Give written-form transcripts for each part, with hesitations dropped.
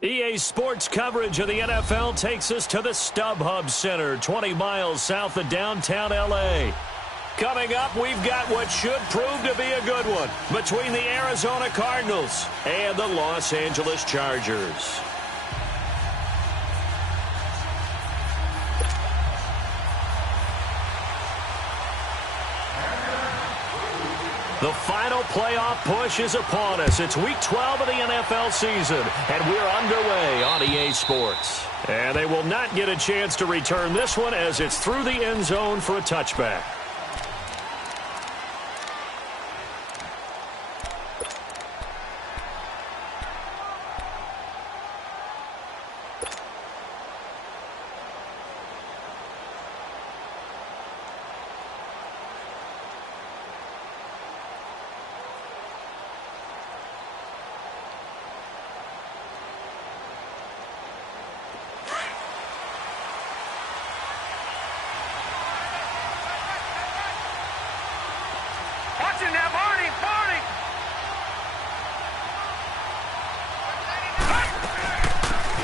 EA Sports coverage of the NFL takes us to the StubHub Center, 20 miles south of downtown L.A. Coming up, we've got what should prove to be a good one between the Arizona Cardinals and the Los Angeles Chargers. The final playoff push is upon us. It's Week 12 of the NFL season, and we're underway on EA Sports. And they will not get a chance to return this one as it's through the end zone for a touchback.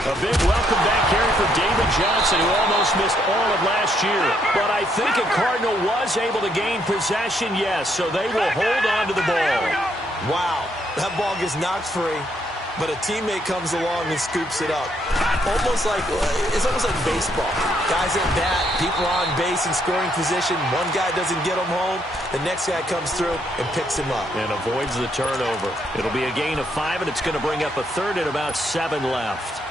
A big welcome back here for David Johnson, who almost missed all of last year. But I think a Cardinal was able to gain possession, yes, so they will hold on to the ball. Wow, that ball gets knocked free, but a teammate comes along and scoops it up. It's almost like baseball. Guys at bat, people are on base in scoring position. One guy doesn't get him home. The next guy comes through and picks him up. And avoids the turnover. It'll be a gain of 5, and it's going to bring up a third at about 7 left.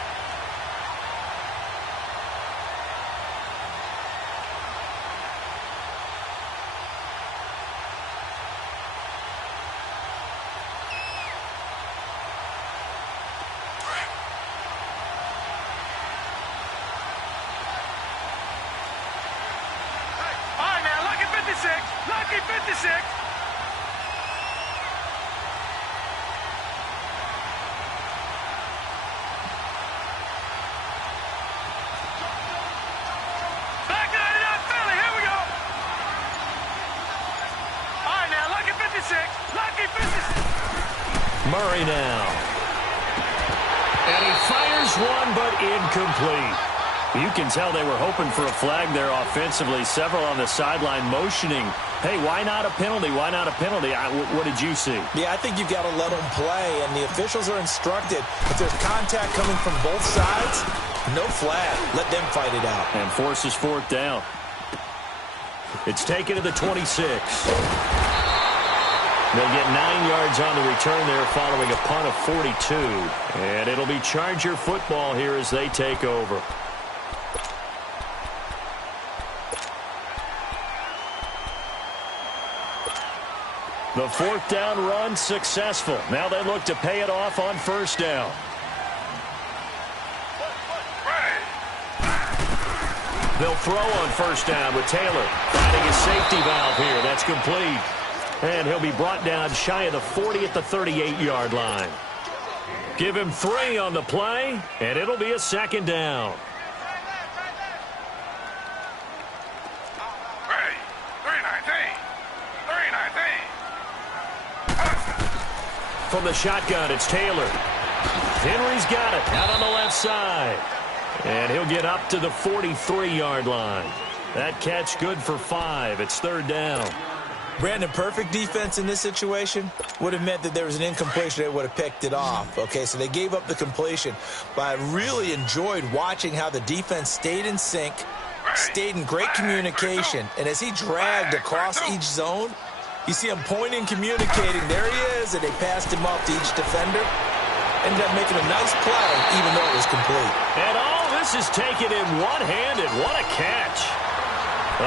Lucky 56. Back it up, Philly. Here we go. All right, now, lucky 56. Lucky 56. Murray now. And he fires one, but incomplete. You can tell they were hoping for a flag there offensively. Several on the sideline motioning, hey, why not a penalty? Why not a penalty? What did you see? Yeah, I think you've got to let them play, and the officials are instructed. If there's contact coming from both sides, no flag. Let them fight it out. And forces 4th down. It's taken to the 26. They'll get 9 yards on the return there following a punt of 42. And it'll be Charger football here as they take over. The 4th down run successful. Now they look to pay it off on 1st down. They'll throw on 1st down with Taylor finding his safety valve here. That's complete. And he'll be brought down shy of the 40 at the 38-yard line. Give him 3 on the play, and it'll be a 2nd down. From the shotgun, it's Taylor. Henry's got it out on the left side. And he'll get up to the 43-yard line. That catch good for 5. It's 3rd down. Brandon, perfect defense in this situation would have meant that there was an incompletion. They would have picked it off. Okay, so they gave up the completion. But I really enjoyed watching how the defense stayed in sync, stayed in great communication. And as he dragged across each zone, you see him pointing, communicating. There he is, and they passed him off to each defender. Ended up making a nice play, even though it was complete. And all this is taken in one-handed. What a catch.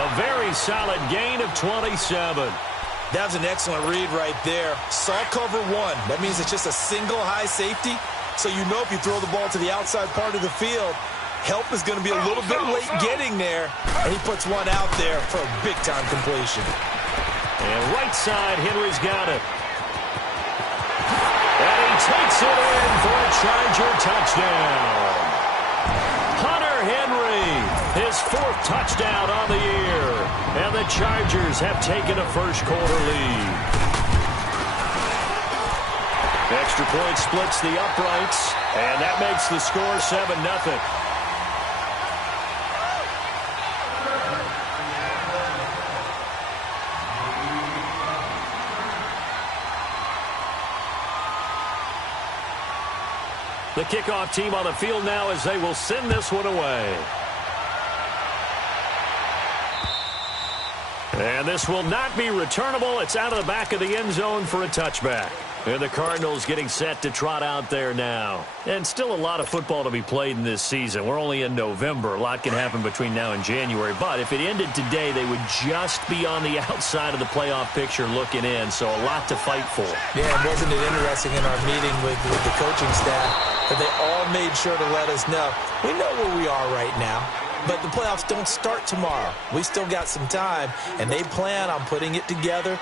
A very solid gain of 27. That was an excellent read right there. Saw cover 1. That means it's just a single high safety. So you know if you throw the ball to the outside part of the field, help is going to be a little bit late getting there. And he puts one out there for a big-time completion. And right side, Henry's got it. And he takes it in for a Charger touchdown. Hunter Henry, his 4th touchdown on the year. And the Chargers have taken a first-quarter lead. Extra point splits the uprights. And that makes the score 7-0. The kickoff team on the field now as they will send this one away. And this will not be returnable. It's out of the back of the end zone for a touchback. And the Cardinals getting set to trot out there now. And still a lot of football to be played in this season. We're only in November. A lot can happen between now and January. But if it ended today, they would just be on the outside of the playoff picture looking in. So a lot to fight for. Yeah, and wasn't it interesting in our meeting with the coaching staff that they all made sure to let us know, we know where we are right now. But the playoffs don't start tomorrow. We still got some time, and they plan on putting it together,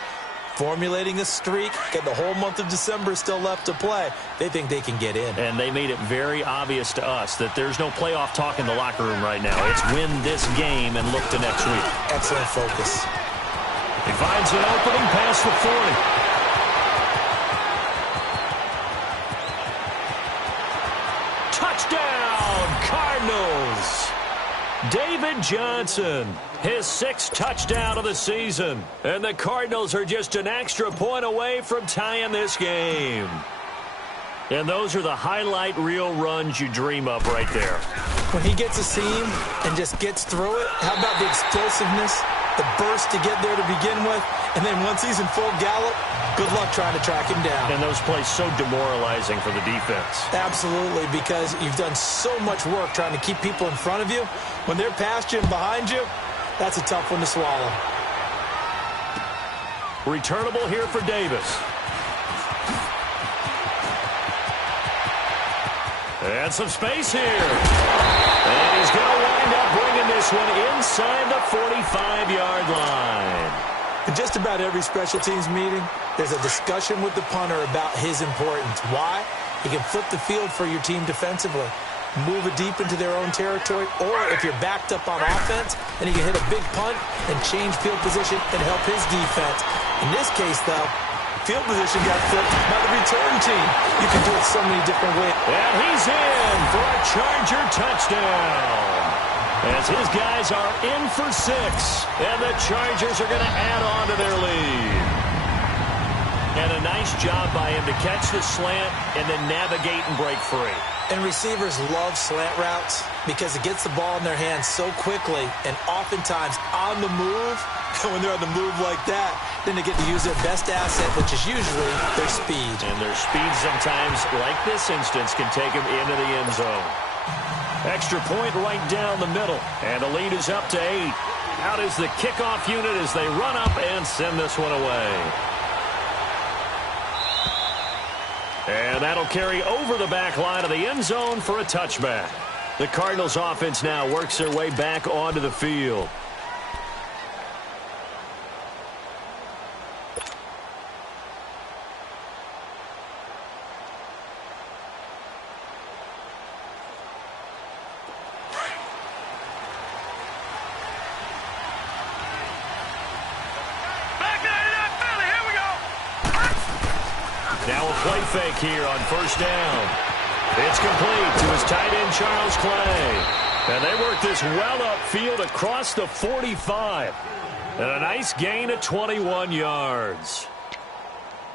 formulating a streak. Got the whole month of December still left to play. They think they can get in. And they made it very obvious to us that there's no playoff talk in the locker room right now. It's win this game and look to next week. Excellent focus. He finds an opening past the 40. Touchdown, Cardinals! David Johnson, his 6th touchdown of the season. And the Cardinals are just an extra point away from tying this game. And those are the highlight reel runs you dream of right there. When he gets a seam and just gets through it, how about the explosiveness, the burst to get there to begin with, and then once he's in full gallop, good luck trying to track him down. And those plays so demoralizing for the defense. Absolutely, because you've done so much work trying to keep people in front of you. When they're past you and behind you, that's a tough one to swallow. Returnable here for Davis. And some space here. And he's going to wind up bringing this one inside the 45-yard line. In just about every special teams meeting, there's a discussion with the punter about his importance. Why? He can flip the field for your team defensively, move it deep into their own territory, or if you're backed up on offense, then he can hit a big punt and change field position and help his defense. In this case, though, field position got flipped by the return team. You can do it so many different ways. And he's in for a Charger touchdown. As his guys are in for 6. And the Chargers are going to add on to their lead. And a nice job by him to catch the slant and then navigate and break free. And receivers love slant routes because it gets the ball in their hands so quickly and oftentimes on the move. When they're on the move like that, then they get to use their best asset, which is usually their speed. And their speed sometimes, like this instance, can take them into the end zone. Extra point right down the middle. And the lead is up to 8. Out is the kickoff unit as they run up and send this one away. And that'll carry over the back line of the end zone for a touchback. The Cardinals offense now works their way back onto the field. Now a play fake here on first down. It's complete to his tight end, Charles Clay. And they work this well upfield across the 45. And a nice gain of 21 yards.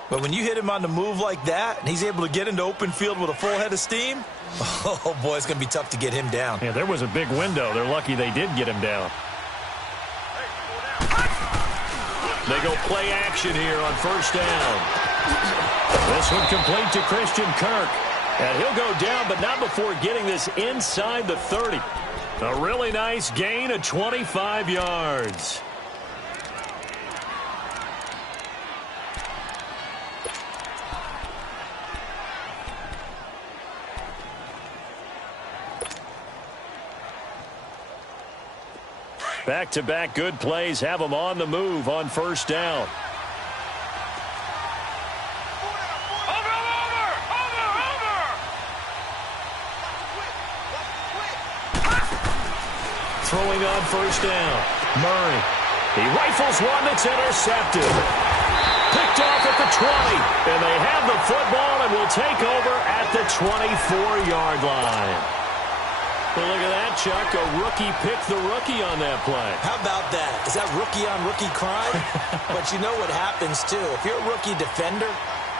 But when you hit him on the move like that, and he's able to get into open field with a full head of steam, oh, boy, it's going to be tough to get him down. Yeah, there was a big window. They're lucky they did get him down. They go play action here on first down. This one complete to Christian Kirk. And he'll go down, but not before getting this inside the 30. A really nice gain of 25 yards. Back-to-back good plays have them on the move on first down. Throwing on first down. Murray. He rifles one that's intercepted. Picked off at the 20. And they have the football and will take over at the 24-yard line. Well, look at that, Chuck. A rookie picked the rookie on that play. How about that? Is that rookie-on-rookie crime? But you know what happens, too. If you're a rookie defender,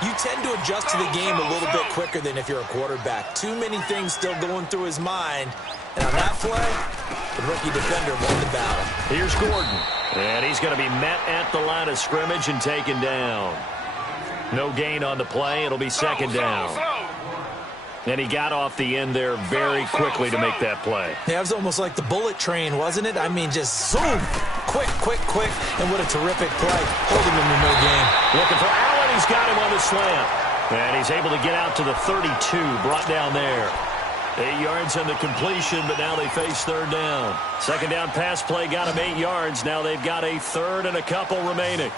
you tend to adjust to the game a little bit quicker than if you're a quarterback. Too many things still going through his mind. And on that play, the rookie defender won the battle. Here's Gordon. And he's going to be met at the line of scrimmage and taken down. No gain on the play. It'll be second down. And he got off the end there very quickly to make that play. Yeah, it was almost like the bullet train, wasn't it? I mean, just zoom. Quick. And what a terrific play. Holding him to no gain. Looking for Allen. He's got him on the slant. And he's able to get out to the 32. Brought down there. 8 yards on the completion, but now they face third down. Second down pass play got him 8 yards. Now they've got a third and a couple remaining.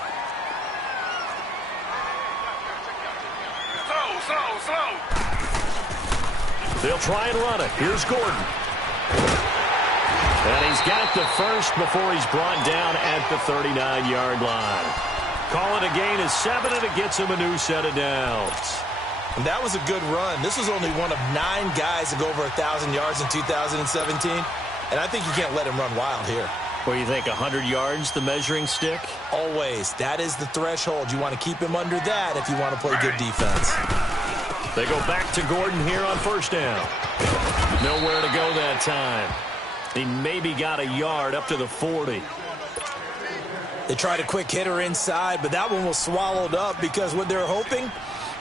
Slow. They'll try and run it. Here's Gordon. And he's got the first before he's brought down at the 39-yard line. Call it a gain of 7, and it gets him a new set of downs. And that was a good run. This was only one of 9 guys to go over 1,000 yards in 2017. And I think you can't let him run wild here. What do you think, 100 yards, the measuring stick? Always. That is the threshold. You want to keep him under that if you want to play good defense. They go back to Gordon here on first down. Nowhere to go that time. He maybe got a yard up to the 40. They tried a quick hitter inside, but that one was swallowed up because what they're hoping,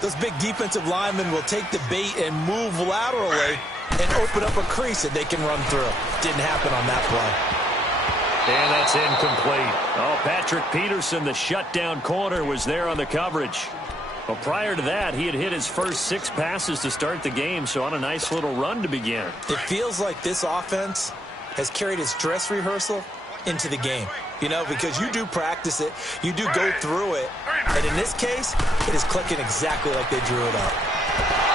those big defensive linemen will take the bait and move laterally and open up a crease that they can run through. Didn't happen on that play. And that's incomplete. Oh, Patrick Peterson, the shutdown corner, was there on the coverage. Well, prior to that, he had hit his first 6 passes to start the game, so on a nice little run to begin. It feels like this offense has carried its dress rehearsal into the game. You know, because you do practice it, you do go through it, and in this case, it is clicking exactly like they drew it up.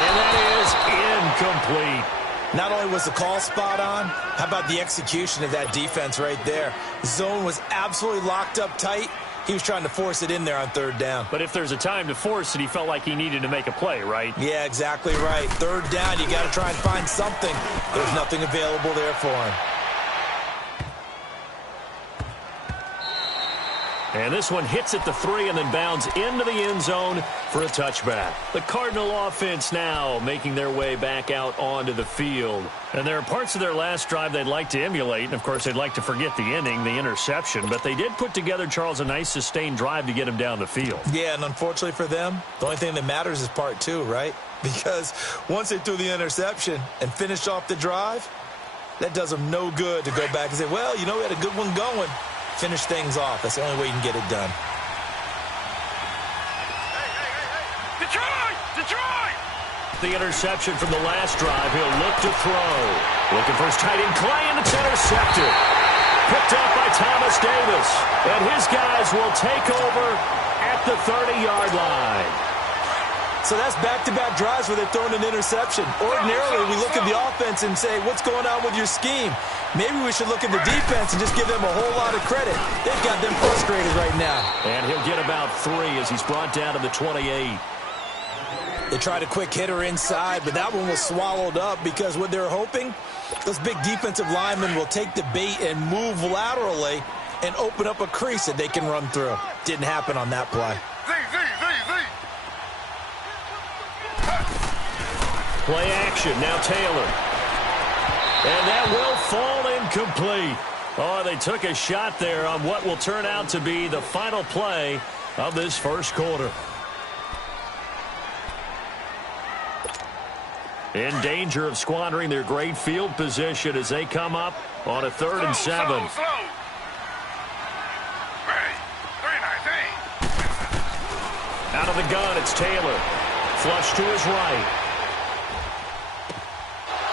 And that is incomplete. Not only was the call spot on, how about the execution of that defense right there? Zone was absolutely locked up tight. He was trying to force it in there on third down. But if there's a time to force it, he felt like he needed to make a play, right? Yeah, exactly right. Third down, you got to try and find something. There's nothing available there for him. And this one hits at the 3 and then bounds into the end zone for a touchback. The Cardinal offense now making their way back out onto the field. And there are parts of their last drive they'd like to emulate. And, of course, they'd like to forget the inning, the interception. But they did put together, Charles, a nice sustained drive to get him down the field. Yeah, and unfortunately for them, the only thing that matters is part 2, right? Because once they threw the interception and finished off the drive, that does them no good to go back and say, well, you know, we had a good one going. Finish things off. That's the only way you can get it done. Detroit! The interception from the last drive. He'll look to throw. Looking for his tight end, Clay, and it's intercepted. Picked up by Thomas Davis. And his guys will take over at the 30-yard line. So that's back-to-back drives where they've thrown an interception. Ordinarily, we look at the offense and say, what's going on with your scheme? Maybe we should look at the defense and just give them a whole lot of credit. They've got them frustrated right now. And he'll get about 3 as he's brought down to the 28. They tried a quick hitter inside, but that one was swallowed up because what they're hoping, those big defensive linemen will take the bait and move laterally and open up a crease that they can run through. Didn't happen on that play. Play action. Now Taylor. And that will fall incomplete. Oh, they took a shot there on what will turn out to be the final play of this first quarter. In danger of squandering their great field position as they come up on a 3rd and 7. Out of the gun, it's Taylor. Flush to his right.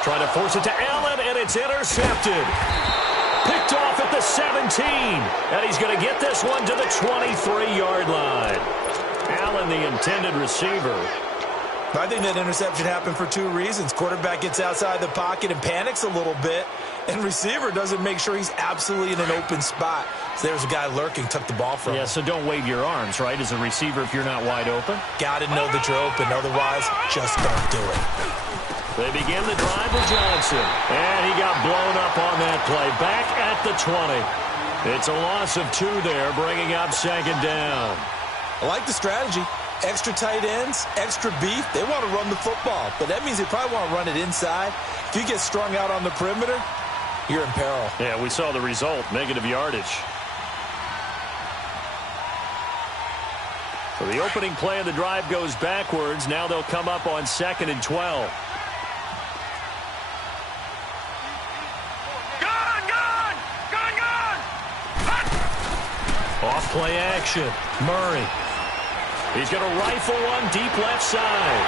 Trying to force it to Allen, and it's intercepted. Picked off at the 17. And he's going to get this one to the 23-yard line. Allen, the intended receiver. I think that interception happened for two reasons. Quarterback gets outside the pocket and panics a little bit, and receiver doesn't make sure he's absolutely in an open spot. So there's a guy lurking, took the ball from him. Yeah, so don't wave your arms, right, as a receiver if you're not wide open. Got to know that you're open. Otherwise, just don't do it. They begin the drive with Johnson, and he got blown up on that play. Back at the 20. It's a loss of 2 there, bringing up second down. I like the strategy. Extra tight ends, extra beef. They want to run the football, but that means they probably want to run it inside. If you get strung out on the perimeter, you're in peril. Yeah, we saw the result, negative yardage. So the opening play of the drive goes backwards. Now they'll come up on 2nd and 12. Off play action. Murray. He's going to rifle one deep left side.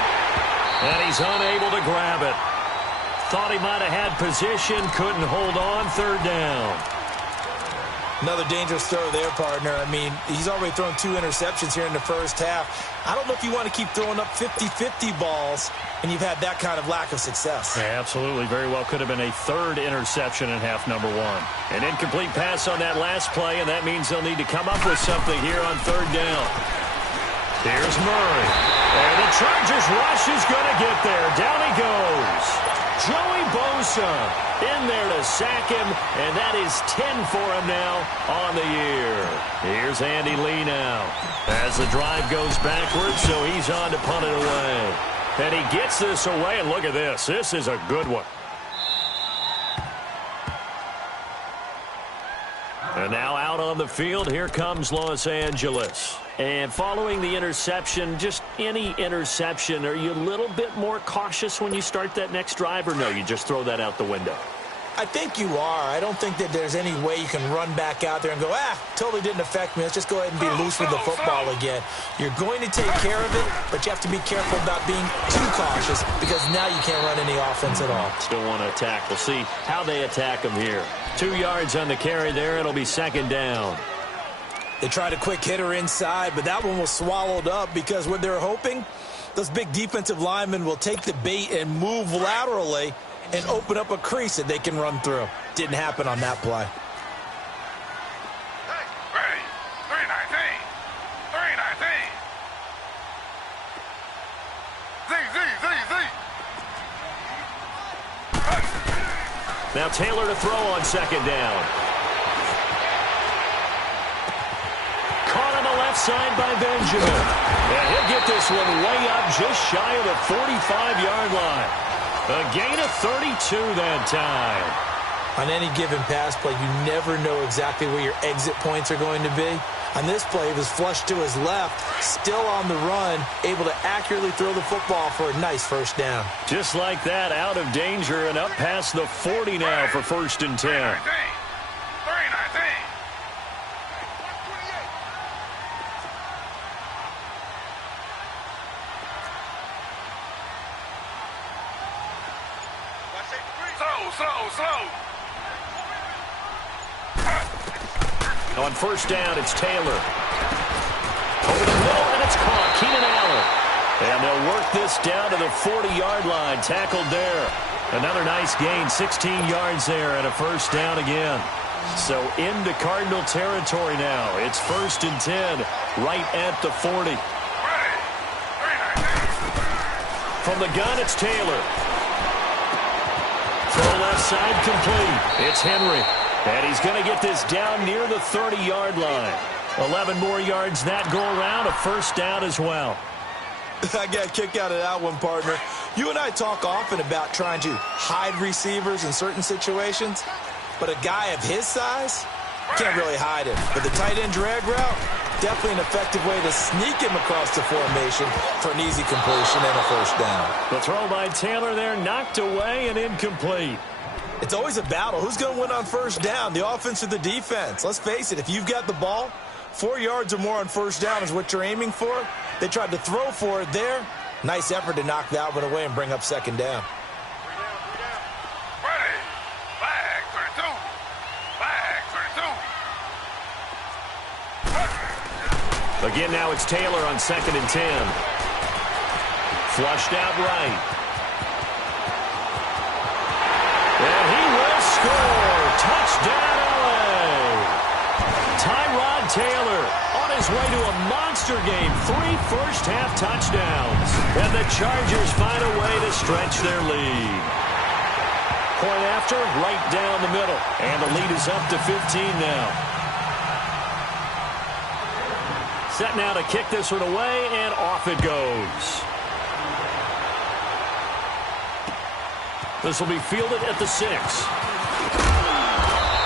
And he's unable to grab it. Thought he might have had position. Couldn't hold on. 3rd down. Another dangerous throw there, partner. I mean, he's already thrown 2 interceptions here in the first half. I don't know if you want to keep throwing up 50-50 balls and you've had that kind of lack of success. Yeah, absolutely. Very well could have been a 3rd interception in half number 1. An incomplete pass on that last play, and that means they'll need to come up with something here on 3rd down. Here's Murray. And the Chargers rush is going to get there. Down he goes. Joey Bosa in there to sack him, and that is 10 for him now on the year. Here's Andy Lee now as the drive goes backwards, so he's on to punt it away. And he gets this away, and look at this. This is a good one. And now out on the field, here comes Los Angeles. And following the interception, just any interception, are you a little bit more cautious when you start that next drive, or no, you just throw that out the window? I think you are. I don't think that there's any way you can run back out there and go, totally didn't affect me. Let's just go ahead and be loose with the football again. You're going to take care of it, but you have to be careful about being too cautious because now you can't run any offense at all. Still want to attack. We'll see how they attack them here. 2 yards on the carry there. It'll be 2nd down. They tried a quick hitter inside, but that one was swallowed up because what they're hoping, those big defensive linemen will take the bait and move laterally and open up a crease that they can run through. Didn't happen on that play. Ready. 319. 319. Z. Now Taylor to throw on 2nd down. Caught on the left side by Benjamin. And he'll get this one way up just shy of the 45-yard line. A gain of 32 that time. On any given pass play, you never know exactly where your exit points are going to be. On this play, he was flushed to his left, still on the run, able to accurately throw the football for a nice 1st down. Just like that, out of danger and up past the 40 now for 1st and 10. 319. Slow. On 1st down, it's Taylor. Over the middle, and it's caught. Keenan Allen. And they'll work this down to the 40-yard line. Tackled there. Another nice gain, 16 yards there, and a 1st down again. So into Cardinal territory now. It's 1st and 10, right at the 40. From the gun, it's Taylor. Throw left side complete. It's Henry. And he's going to get this down near the 30-yard line. 11 more yards that go around. A 1st down as well. I got a kick out of that one, partner. You and I talk often about trying to hide receivers in certain situations. But a guy of his size can't really hide him. But the tight end drag route, definitely an effective way to sneak him across the formation for an easy completion and a 1st down. The throw by Taylor there, knocked away and incomplete. It's always a battle. Who's going to win on 1st down, the offense or the defense? Let's face it, if you've got the ball, 4 yards or more on 1st down is what you're aiming for. They tried to throw for it there. Nice effort to knock that one away and bring up 2nd down. Ready. Flag 32. Again, now it's Taylor on 2nd and 10. Flushed out right. And he will score. Touchdown, LA. Tyrod Taylor on his way to a monster game. 3 first-half touchdowns. And the Chargers find a way to stretch their lead. Point after, right down the middle. And the lead is up to 15 now. Set now to kick this one away, and off it goes. This will be fielded at the 6.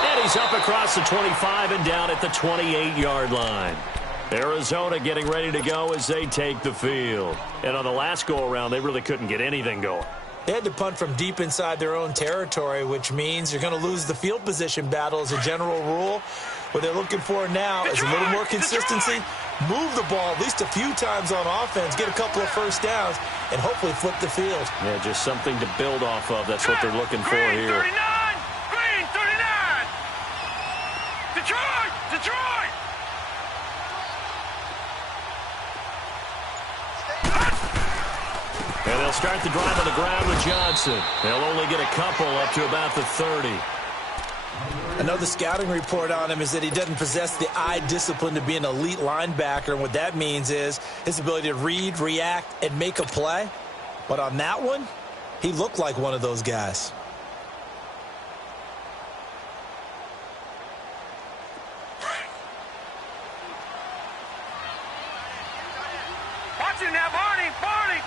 And he's up across the 25 and down at the 28-yard line. Arizona getting ready to go as they take the field. And on the last go-around, they really couldn't get anything going. They had to punt from deep inside their own territory, which means you're going to lose the field position battle as a general rule. What they're looking for now is a little more consistency. Move the ball at least a few times on offense, get a couple of first downs, and hopefully flip the field. Yeah, just something to build off of. That's what they're looking for here. 39! Green, 39! Detroit! Detroit! And they'll start the drive on the ground with Johnson. They'll only get a couple up to about the 30. Another scouting report on him is that he doesn't possess the eye discipline to be an elite linebacker, and what that means is his ability to read, react, and make a play. But on that one, he looked like one of those guys. Watch him now, Barney! Barney!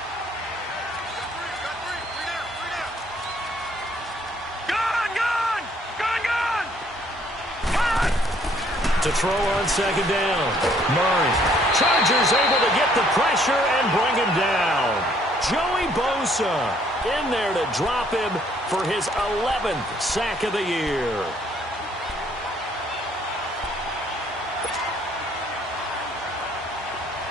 Gun! Gun! Gun! Gun! Gun! To throw on second down. Murray. Chargers able to get the pressure and bring him down. Joey Bosa in there to drop him for his 11th sack of the year.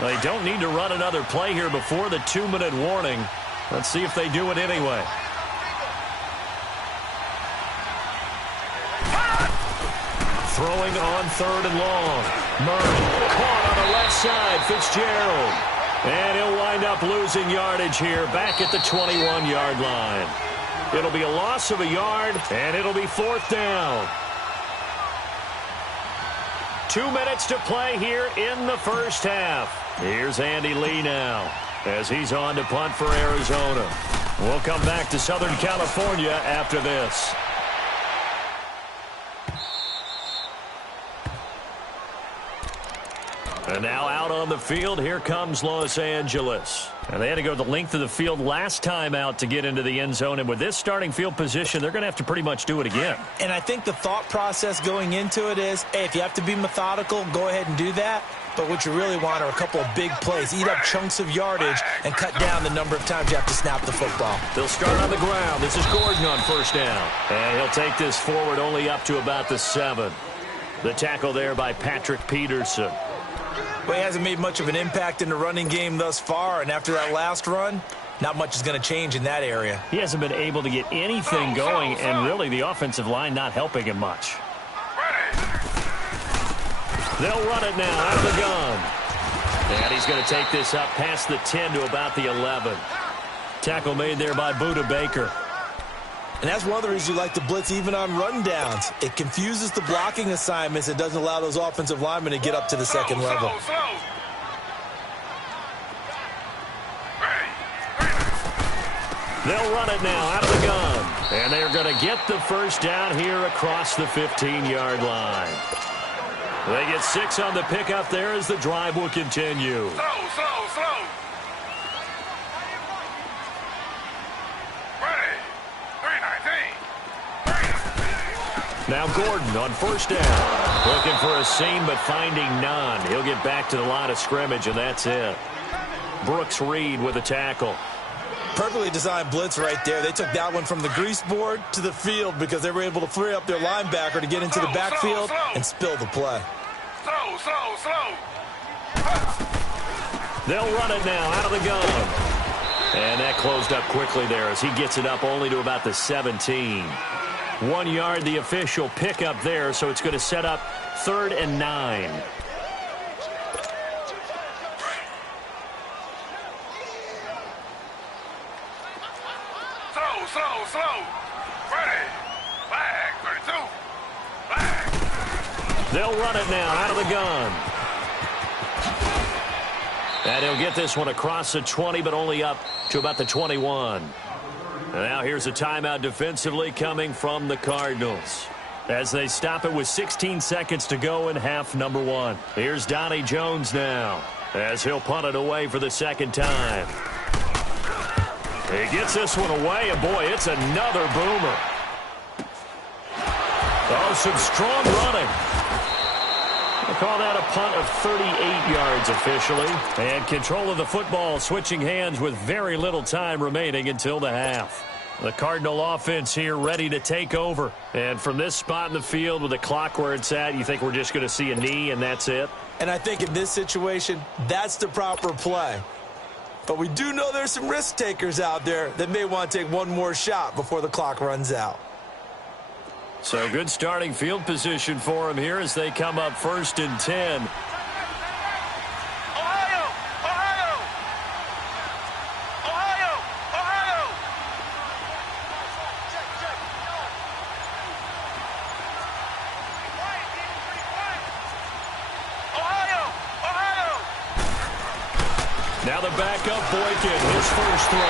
They don't need to run another play here before the 2-minute warning. Let's see if they do it anyway. Throwing on 3rd and long. Murray caught on the left side. Fitzgerald. And he'll wind up losing yardage here back at the 21-yard line. It'll be a loss of a yard, and it'll be 4th down. 2 minutes to play here in the first half. Here's Andy Lee now as he's on to punt for Arizona. We'll come back to Southern California after this. And now out on the field, here comes Los Angeles. And they had to go the length of the field last time out to get into the end zone. And with this starting field position, they're going to have to pretty much do it again. And I think the thought process going into it is, hey, if you have to be methodical, go ahead and do that. But what you really want are a couple of big plays. Eat up chunks of yardage and cut down the number of times you have to snap the football. They'll start on the ground. This is Gordon on first down. And he'll take this forward only up to about the 7. The tackle there by Patrick Peterson. Well, he hasn't made much of an impact in the running game thus far, and after that last run, not much is going to change in that area. He hasn't been able to get anything going, and really the offensive line not helping him much. They'll run it now out of the gun. And he's going to take this up past the 10 to about the 11. Tackle made there by Budda Baker. And that's one of the reasons you like to blitz even on rundowns. It confuses the blocking assignments. It doesn't allow those offensive linemen to get up to the second level. They'll run it now out of the gun. And they're going to get the first down here across the 15-yard line. They get 6 on the pickup there as the drive will continue. Slow. Now Gordon on first down. Looking for a seam, but finding none. He'll get back to the line of scrimmage, and that's it. Brooks Reed with a tackle. Perfectly designed blitz right there. They took that one from the grease board to the field because they were able to free up their linebacker to get into the backfield and spill the play. Slow. They'll run it now out of the gun. And that closed up quickly there as he gets it up only to about the 17. 1 yard, the official pickup there, so it's going to set up 3rd and 9. slow. Ready. Flag, 32. Flag. They'll run it now out of the gun. And he'll get this one across the 20, but only up to about the 21. And now here's a timeout defensively coming from the Cardinals, as they stop it with 16 seconds to go in half number 1. Here's Donnie Jones now, as he'll punt it away for the second time. He gets this one away, and boy, it's another boomer. Oh, some strong running. We'll call that a punt of 38 yards officially. And control of the football switching hands with very little time remaining until the half. The Cardinal offense here ready to take over. And from this spot in the field with the clock where it's at, you think we're just going to see a knee and that's it? And I think in this situation, that's the proper play. But we do know there's some risk takers out there that may want to take one more shot before the clock runs out. So good starting field position for them here as they come up 1st and 10. Ohio! Now the backup Boykin, his first throw.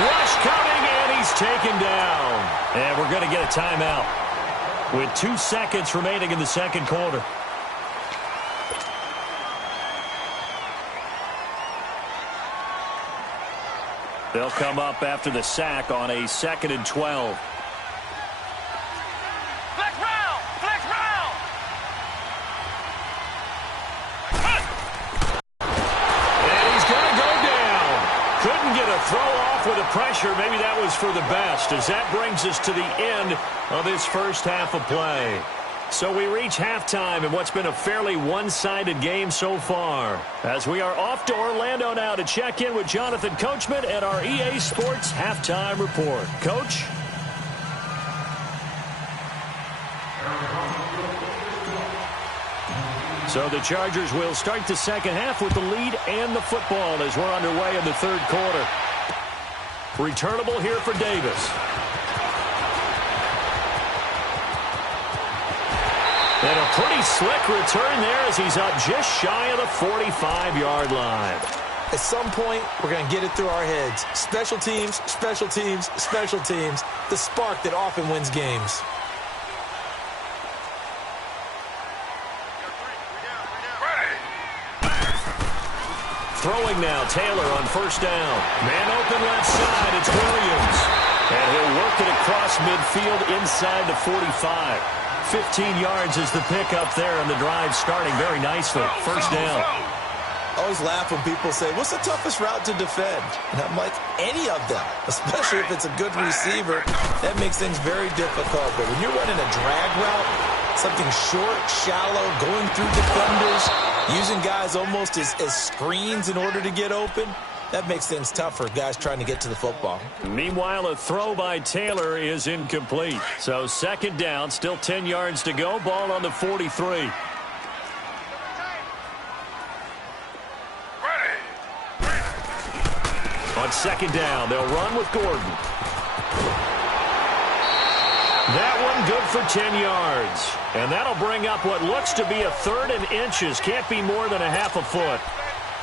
Rush coming, and he's taken down. And we're going to get a timeout with 2 seconds remaining in the second quarter. They'll come up after the sack on a 2nd and 12. Flex round! And he's going to go down. Couldn't get a throw off with the pressure. Maybe that was for the best, as that brings us to the end of this first half of play. So we reach halftime in what's been a fairly one-sided game so far, as we are off to Orlando now to check in with Jonathan Coachman at our EA Sports Halftime Report. Coach? So the Chargers will start the second half with the lead and the football as we're underway in the third quarter. Returnable here for Davis. And a pretty slick return there as he's up just shy of the 45-yard line. At some point, we're going to get it through our heads. Special teams, special teams, special teams. The spark that often wins games. Throwing now, Taylor on first down. Man open left side, it's Williams. And he'll work it across midfield inside the 45. 15 yards is the pickup there, and the drive starting very nicely. First down. I always laugh when people say, what's the toughest route to defend? And I'm like, any of them, especially if it's a good receiver. That makes things very difficult. But when you're running a drag route, something short, shallow, going through defenders, using guys almost as screens in order to get open, that makes things tough for guys trying to get to the football. Meanwhile, a throw by Taylor is incomplete. So second down, still 10 yards to go. Ball on the 43. On second down, they'll run with Gordon. That one good for 10 yards. And that'll bring up what looks to be a 3rd and inches. Can't be more than a half a foot.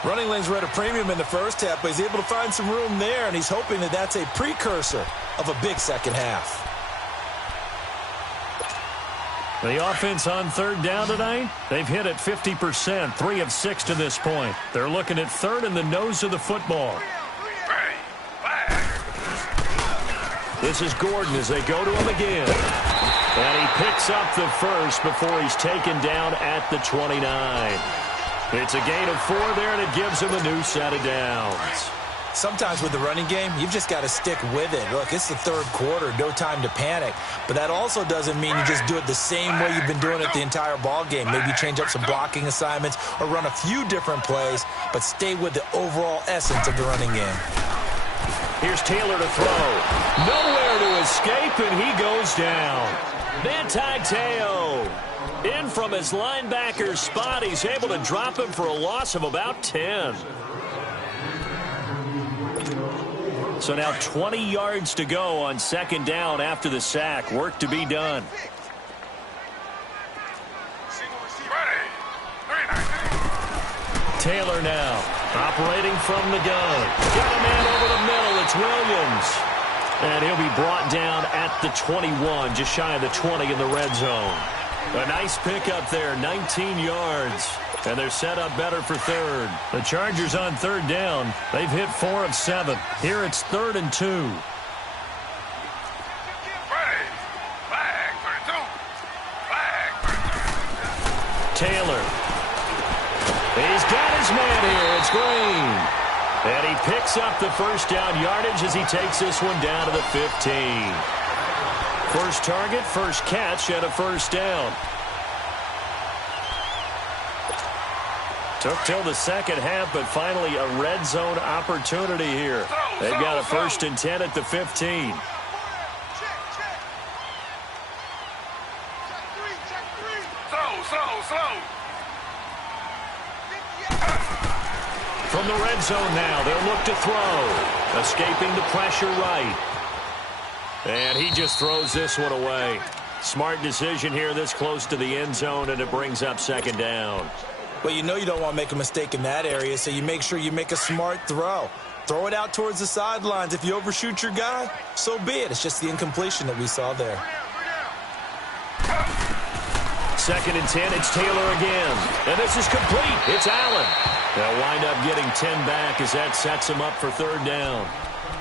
Running lanes were at a premium in the first half, but he's able to find some room there, and he's hoping that that's a precursor of a big second half. The offense on third down tonight, they've hit it 50%, 3 of 6 to this point. They're looking at third in the nose of the football. This is Gordon as they go to him again. And he picks up the first before he's taken down at the 29. It's a gain of 4 there, and it gives him a new set of downs. Sometimes with the running game, you've just got to stick with it. Look, it's the third quarter, no time to panic. But that also doesn't mean you just do it the same way you've been doing it the entire ball game. Maybe change up some blocking assignments or run a few different plays, but stay with the overall essence of the running game. Here's Taylor to throw. Nowhere to escape, and he goes down. Manti Te'o in from his linebacker spot. He's able to drop him for a loss of about 10. So now 20 yards to go on second down after the sack. Work to be done. Taylor now operating from the gun. Got a man over the middle. It's Williams. And he'll be brought down at the 21, just shy of the 20 in the red zone. A nice pickup there, 19 yards. And they're set up better for third. The Chargers on third down. They've hit 4 of 7. Here it's 3rd and 2. Taylor. He's got his man here. It's Green. And he picks up the first down yardage as he takes this one down to the 15. First target, first catch, and a first down. Took till the second half, but finally a red zone opportunity here. They've got a 1st and 10 at the 15. From the red zone now, they'll look to throw. Escaping the pressure right. And he just throws this one away. Smart decision here this close to the end zone, and it brings up second down. Well, you know you don't want to make a mistake in that area, so you make sure you make a smart throw. Throw it out towards the sidelines. If you overshoot your guy, so be it. It's just the incompletion that we saw there. 2nd and 10, it's Taylor again. And this is complete. It's Allen. They'll wind up getting 10 back as that sets them up for third down.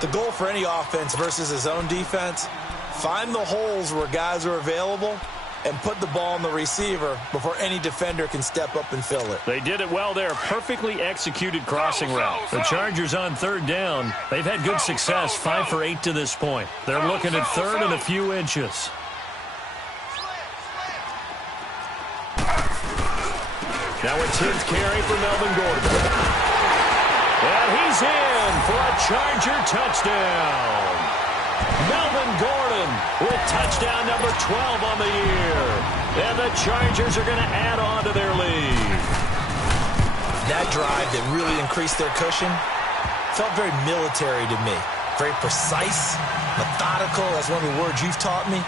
The goal for any offense versus his own defense, find the holes where guys are available and put the ball on the receiver before any defender can step up and fill it. They did it well there. Perfectly executed crossing route. The Chargers on third down. They've had good success, 5 for 8 to this point. They're looking at third and a few inches. Now a 10th carry for Melvin Gordon. And he's in for a Charger touchdown. Melvin Gordon with touchdown number 12 on the year. And the Chargers are going to add on to their lead. That drive that really increased their cushion felt very military to me. Very precise, methodical. That's one of the words you've taught me.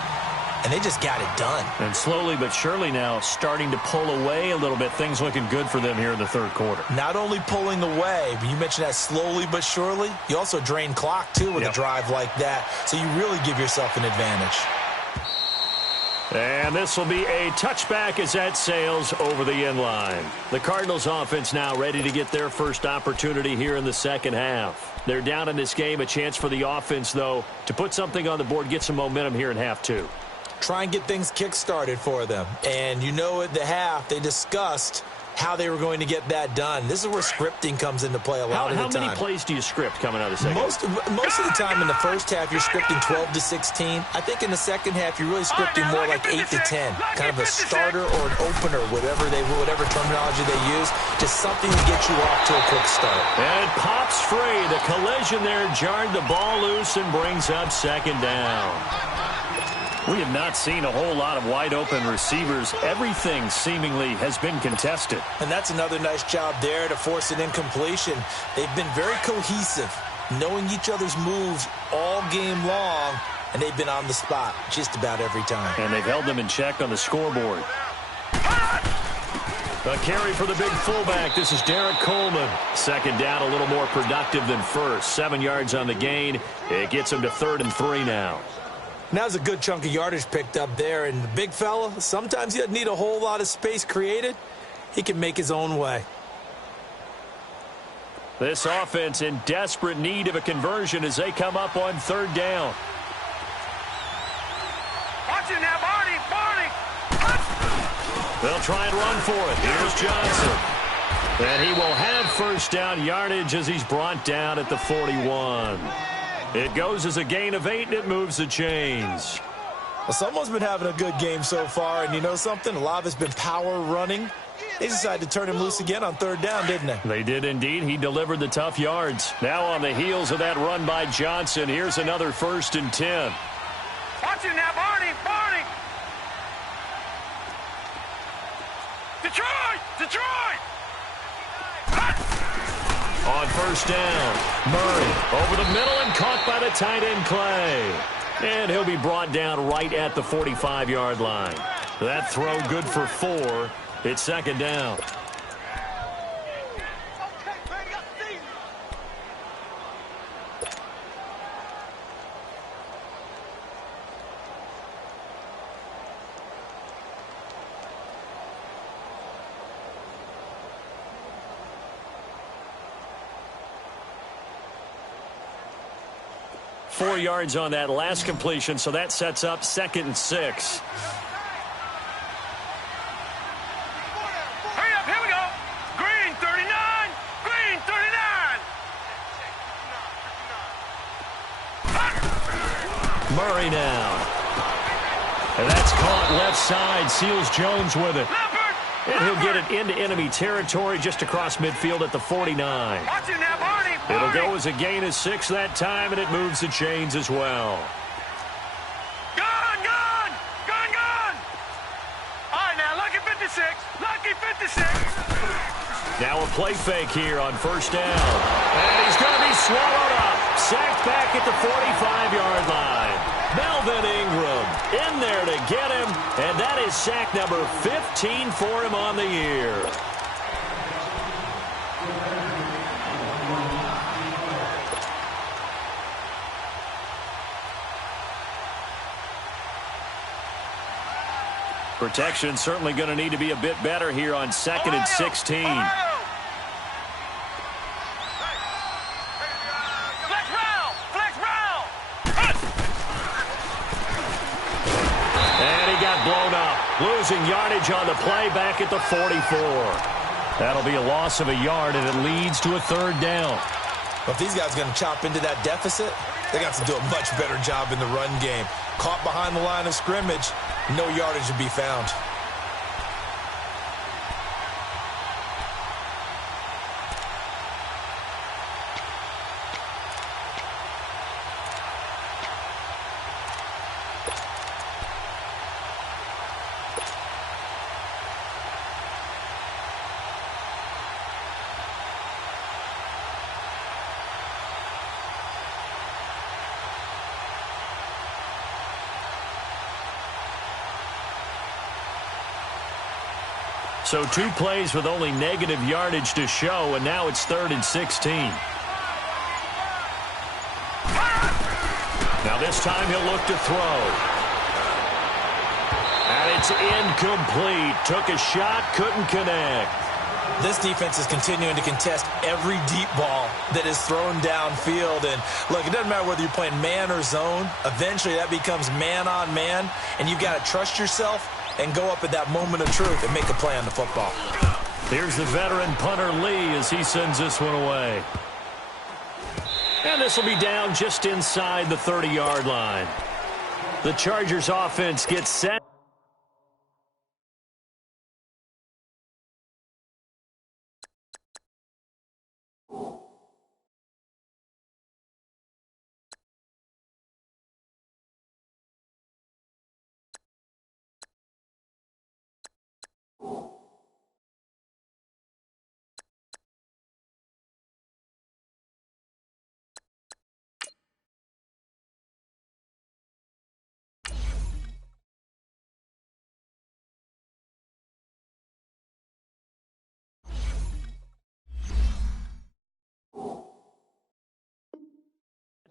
And they just got it done. And slowly but surely now starting to pull away a little bit. Things looking good for them here in the third quarter. Not only pulling away, but you mentioned that slowly but surely. You also drain clock, too, with a drive like that. So you really give yourself an advantage. And this will be a touchback as that sails over the end line. The Cardinals offense now ready to get their first opportunity here in the second half. They're down in this game. A chance for the offense, though, to put something on the board, get some momentum here in half two. Try and get things kick-started for them. And you know at the half, they discussed how they were going to get that done. This is where scripting comes into play a lot of the time. How many plays do you script coming out of the second? Most of the time in the first half, you're scripting 12 to 16. I think in the second half, you're really scripting more like 8 to 10. Kind of a starter or an opener, whatever terminology they use. Just something to get you off to a quick start. And it pops free. The collision there jarred the ball loose and brings up second down. We have not seen a whole lot of wide-open receivers. Everything seemingly has been contested. And that's another nice job there to force an incompletion. They've been very cohesive, knowing each other's moves all game long, and they've been on the spot just about every time. And they've held them in check on the scoreboard. A carry for the big fullback. This is Derek Coleman. Second down, a little more productive than first. 7 yards on the gain. It gets him to 3rd and 3 now. Now's a good chunk of yardage picked up there, and the big fella, sometimes he doesn't need a whole lot of space created. He can make his own way. This offense in desperate need of a conversion as they come up on 3rd down. Watch it now, Barney! They'll try and run for it. Here's Johnson. And he will have first down yardage as he's brought down at the 41. It goes as a gain of 8, and it moves the chains. Well, someone's been having a good game so far, and you know something? A lot of it's been power running. They decided to turn him loose again on 3rd down, didn't they? They did indeed. He delivered the tough yards. Now on the heels of that run by Johnson, here's another 1st and 10. Watch it now, Barney! Detroit! On first down, Murray over the middle and caught by the tight end Clay. And he'll be brought down right at the 45-yard line. That throw good for 4. It's second down. Four yards on that last completion, so that sets up 2nd and 6. Hurry up, here we go. Green 39. Green 39. Murray now. And that's caught left side. Seals Jones with it. And he'll get it into enemy territory just across midfield at the 49. Watch it now, Barney. It'll go as a gain of 6 that time, and it moves the chains as well. Gone, gone, gone, gone. All right, now, lucky 56, lucky 56. Now a play fake here on first down. And he's going to be swallowed up. Sacked back at the 45-yard line. Melvin Ingram in there to get him, and that is sack number 15 for him on the year. Protection certainly going to need to be a bit better here on 2nd and 16. Flex round, flex round. And he got blown up, losing yardage on the play back at the 44. That'll be a loss of a yard, and it leads to a 3rd down. Well, if these guys are going to chop into that deficit, they got to do a much better job in the run game. Caught behind the line of scrimmage, no yardage to be found. So 2 plays with only negative yardage to show, and now it's 3rd and 16. Now this time he'll look to throw. And it's incomplete. Took a shot, couldn't connect. This defense is continuing to contest every deep ball that is thrown downfield. And look, it doesn't matter whether you're playing man or zone. Eventually that becomes man on man, and you've got to trust yourself and go up at that moment of truth and make a play on the football. Here's the veteran punter Lee as he sends this one away. And this will be down just inside the 30-yard line. The Chargers offense gets set.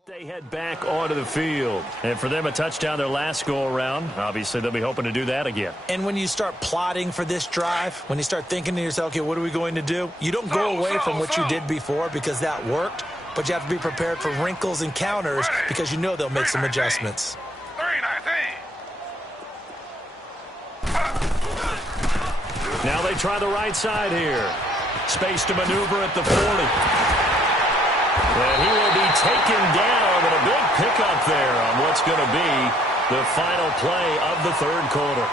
They head back onto the field. And for them, a touchdown their last go-around. Obviously, they'll be hoping to do that again. And when you start plotting for this drive, when you start thinking to yourself, okay, what are we going to do? You don't go away from what you did before because that worked, but you have to be prepared for wrinkles and counters because you know they'll make some adjustments. 3-19. Now they try the right side here. Space to maneuver at the 40. And he will be taken down, and a big pickup there on what's going to be the final play of the 3rd quarter.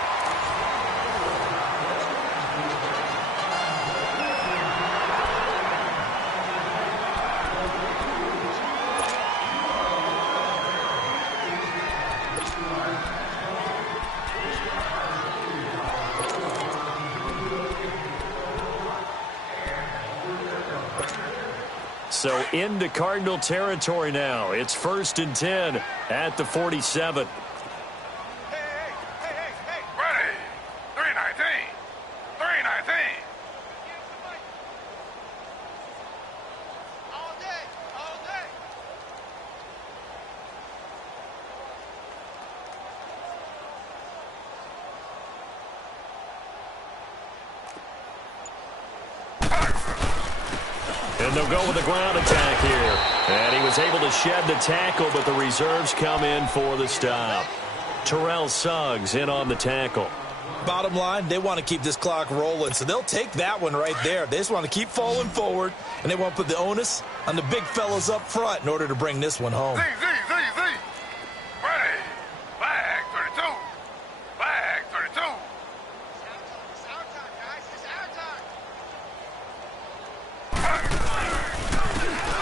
So into Cardinal territory now. It's 1st and 10 at the 47. Ready. 319. 319. All day. All day. And they'll go with a ground attack here. And he was able to shed the tackle, but the reserves come in for the stop. Terrell Suggs in on the tackle. Bottom line, they want to keep this clock rolling, so they'll take that one right there. They just want to keep falling forward, and they want to put the onus on the big fellas up front in order to bring this one home. Z. Ready. Flag 32. Flag 32. It's our time, guys. It's our time.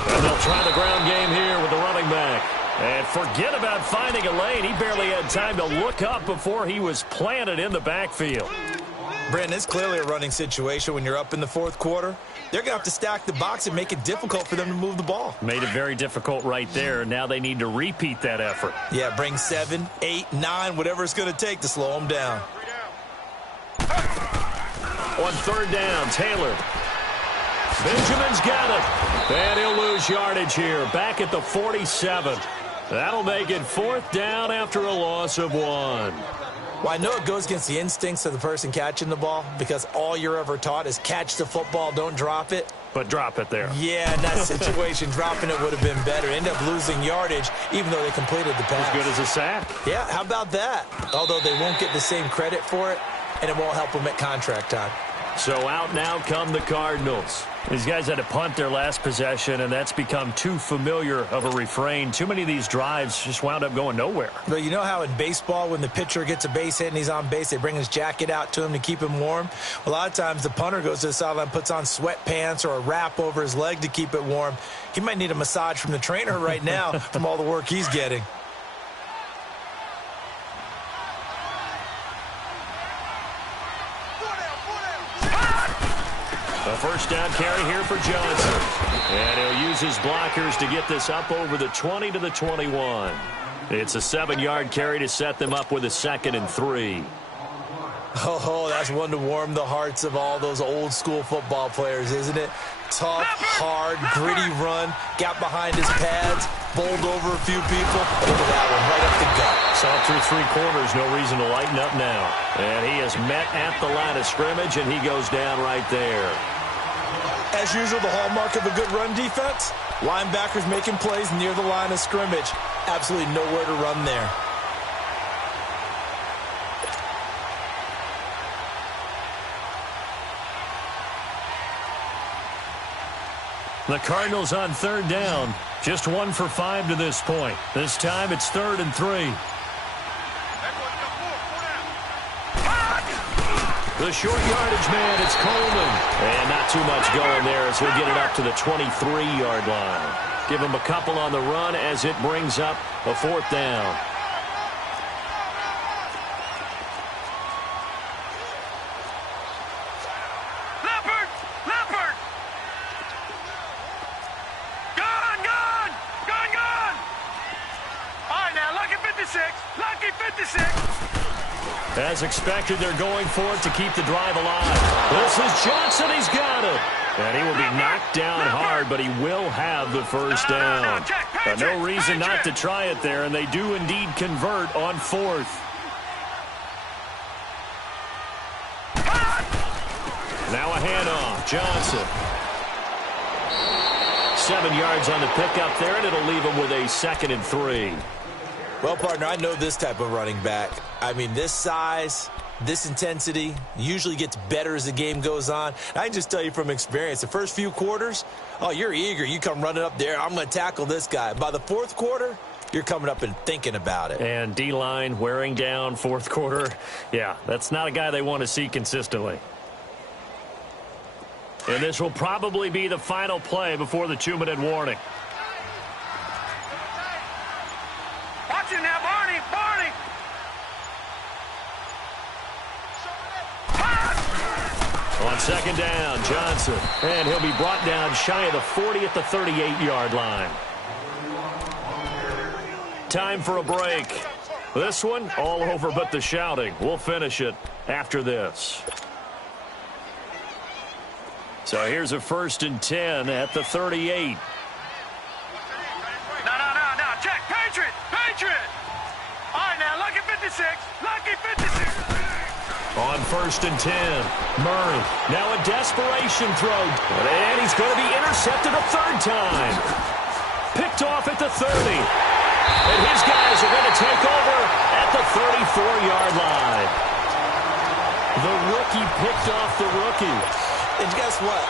And they'll try the ground game here with the running back. And forget about finding a lane. He barely had time to look up before he was planted in the backfield. Brandon, it's clearly a running situation when you're up in the fourth quarter. They're going to have to stack the box and make it difficult for them to move the ball. Made it very difficult right there. Now they need to repeat that effort. Yeah, bring 7, 8, 9, whatever it's going to take to slow them down. On 3rd down, Taylor. Benjamin's got it. And he'll lose yardage here. Back at the 47. That'll make it 4th down after a loss of 1. Well, I know it goes against the instincts of the person catching the ball because all you're ever taught is catch the football, don't drop it. But drop it there. Yeah, in that situation, dropping it would have been better. End up losing yardage, even though they completed the pass. As good as a sack. Yeah, how about that? Although they won't get the same credit for it, and it won't help them at contract time. So out now come the Cardinals. These guys had to punt their last possession, and that's become too familiar of a refrain. Too many of these drives just wound up going nowhere. But you know how in baseball, when the pitcher gets a base hit and he's on base, they bring his jacket out to him to keep him warm? A lot of times the punter goes to the sideline, puts on sweatpants or a wrap over his leg to keep it warm. He might need a massage from the trainer right now from all the work he's getting. A 1st down carry here for Johnson. And he'll use his blockers to get this up over the 20 to the 21. It's a 7-yard carry to set them up with a 2nd and 3. Oh, that's one to warm the hearts of all those old school football players, isn't it? Tough, hard, gritty run, got behind his pads, bowled over a few people. Look at that one, right up the gut. Saw through 3 quarters, no reason to lighten up now. And he is met at the line of scrimmage, and he goes down right there. As usual, the hallmark of a good run defense, linebackers making plays near the line of scrimmage. Absolutely nowhere to run there. The Cardinals on 3rd down. Just 1 for 5 to this point. This time it's 3rd and 3. The short yardage man, it's Coleman. And not too much going there as he'll get it up to the 23-yard line. Give him a couple on the run as it brings up a 4th down. As expected, they're going for it to keep the drive alive. This is Johnson. He's got it. And he will be knocked down hard, but he will have the 1st down. No reason not to try it there, and they do indeed convert on 4th. Now a handoff. Johnson. 7 yards on the pickup there, and it'll leave him with a 2nd and 3. Well, partner, I know this type of running back. I mean, this size, this intensity usually gets better as the game goes on. I can just tell you from experience, the first few quarters, oh, you're eager. You come running up there, I'm going to tackle this guy. By the 4th quarter, you're coming up and thinking about it. And D-line wearing down 4th quarter. Yeah, that's not a guy they want to see consistently. And this will probably be the final play before the 2-minute warning. Watch it now, Barney! On On second down, Johnson. And he'll be brought down shy of the 40 at the 38-yard line. Time for a break. This one, all over but the shouting. We'll finish it after this. So here's a 1st and 10 at the 38. No, check. Patriot. All right, now, lucky 56. Lucky 56. On 1st and 10, Murray. Now a desperation throw. And he's going to be intercepted a 3rd time. Picked off at the 30. And his guys are going to take over at the 34-yard line. The rookie picked off the rookie. And guess what?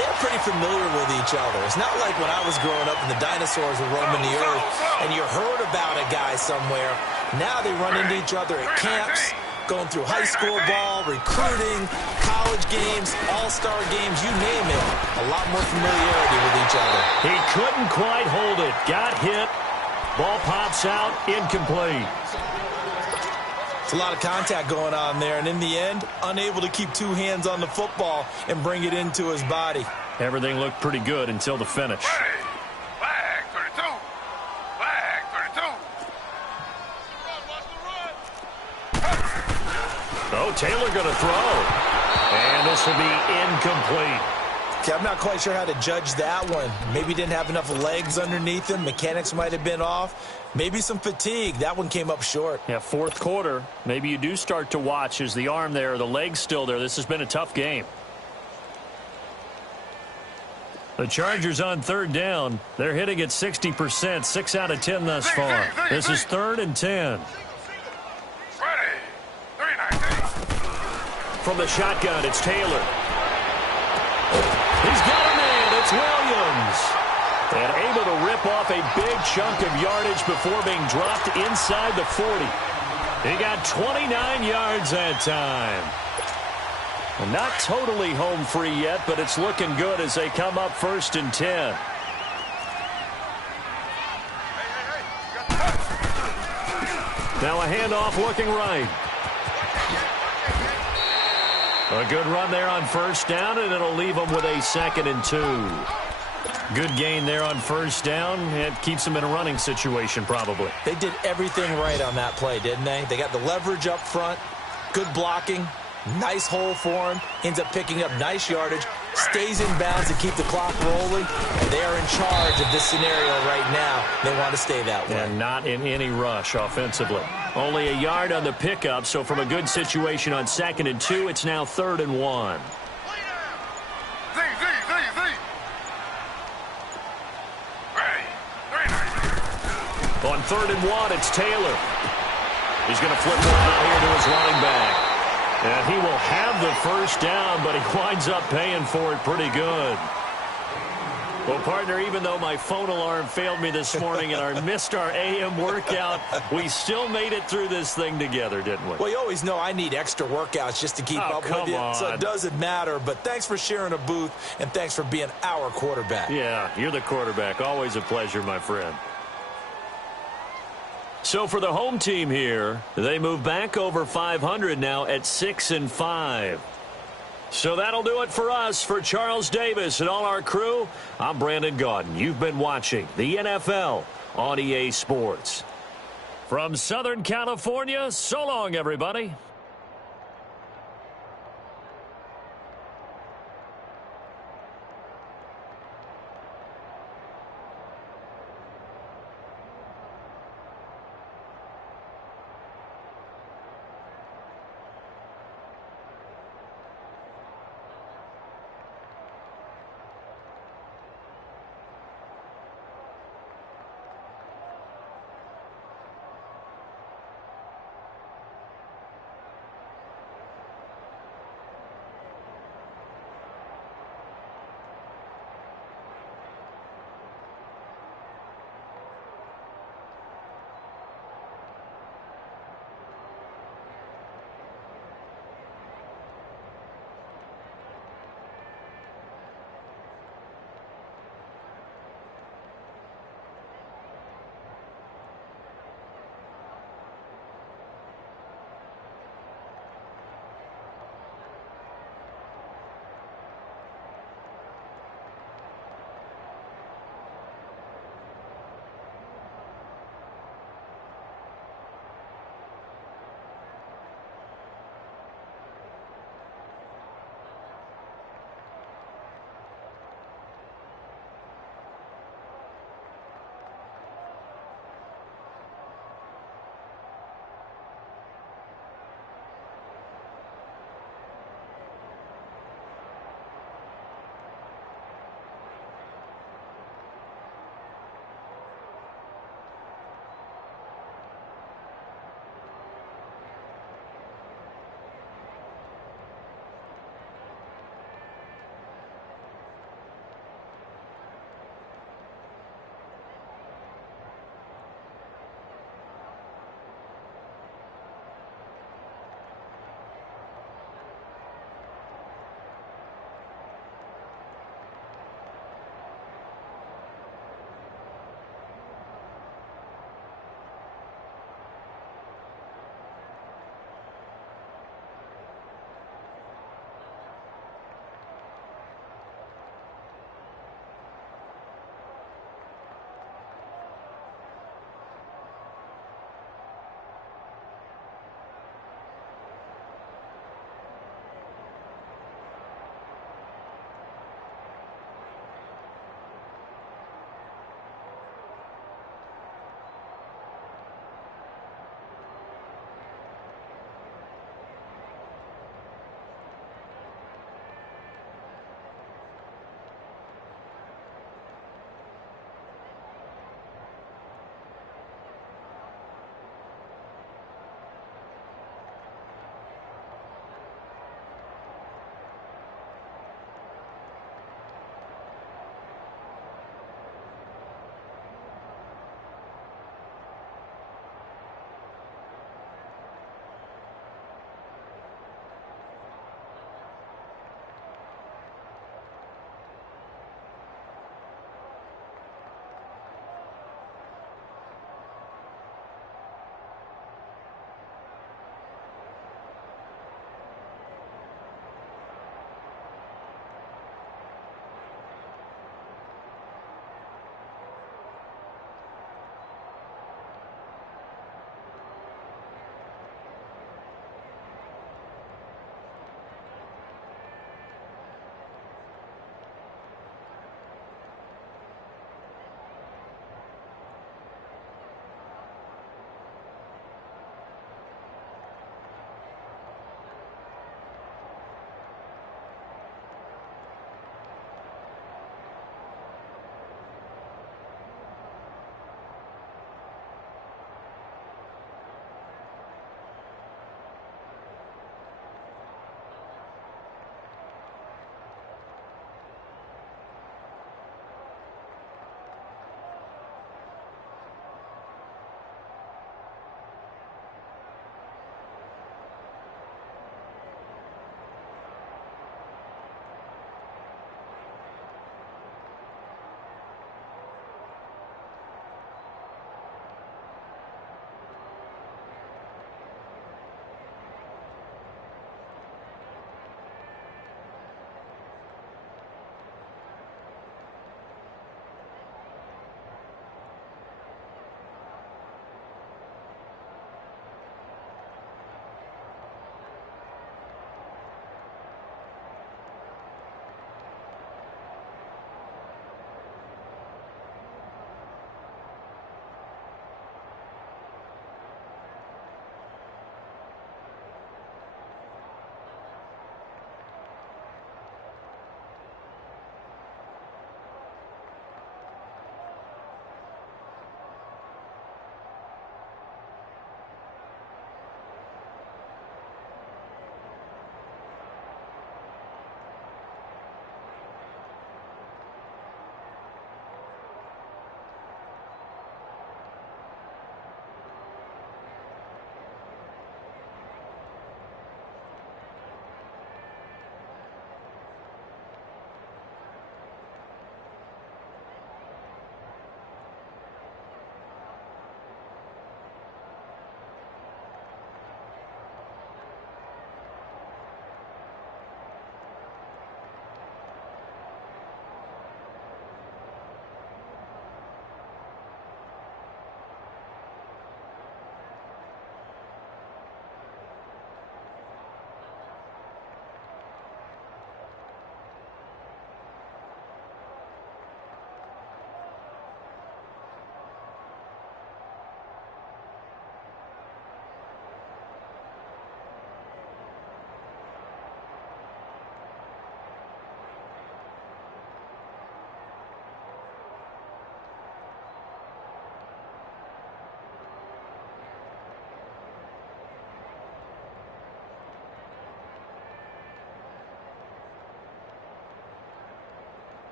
They're pretty familiar with each other. It's not like when I was growing up and the dinosaurs were roaming the earth and you heard about a guy somewhere. Now they run into each other at camps, going through high school ball, recruiting, college games, all-star games, you name it. A lot more familiarity with each other. He couldn't quite hold it. Got hit. Ball pops out, incomplete. It's a lot of contact going on there, and in the end, unable to keep 2 hands on the football and bring it into his body. Everything looked pretty good until the finish. Flag 32. Flag 32. Oh, Taylor going to throw. And this will be incomplete. Okay, I'm not quite sure how to judge that one. Maybe didn't have enough legs underneath him. Mechanics might have been off. Maybe some fatigue. That one came up short. Yeah, 4th quarter. Maybe you do start to watch. Is the arm there, the leg's still there? This has been a tough game. The Chargers on 3rd down. They're hitting at 60%, 6 out of 10 thus far. This is 3rd and 10. Ready. 3-19. From the shotgun, it's Taylor. He's got a man. It's Williams. And able to rip off a big chunk of yardage before being dropped inside the 40. He got 29 yards that time. And not totally home free yet, but it's looking good as they come up 1st and 10. Now a handoff looking right. A good run there on 1st down, and it'll leave them with a 2nd and 2. Good gain there on 1st down. It keeps them in a running situation, probably. They did everything right on that play, didn't they? They got the leverage up front, good blocking, nice hole for him, ends up picking up nice yardage, stays in bounds to keep the clock rolling, and they are in charge of this scenario right now. They want to stay that way. And not in any rush offensively. Only a yard on the pickup, so from a good situation on 2nd and 2, it's now 3rd and 1. Z. On 3rd and 1, it's Taylor. He's going to flip one out here to his running back. And he will have the 1st down, but he winds up paying for it pretty good. Well, partner, even though my phone alarm failed me this morning and I missed our AM workout, we still made it through this thing together, didn't we? Well, you always know I need extra workouts just to keep up with you, so it doesn't matter. But thanks for sharing a booth, and thanks for being our quarterback. Yeah, you're the quarterback. Always a pleasure, my friend. So for the home team here, they move back over 500 now at 6-5. So that'll do it for us. For Charles Davis and all our crew, I'm Brandon Gaudin. You've been watching the NFL on EA Sports. From Southern California, so long, everybody.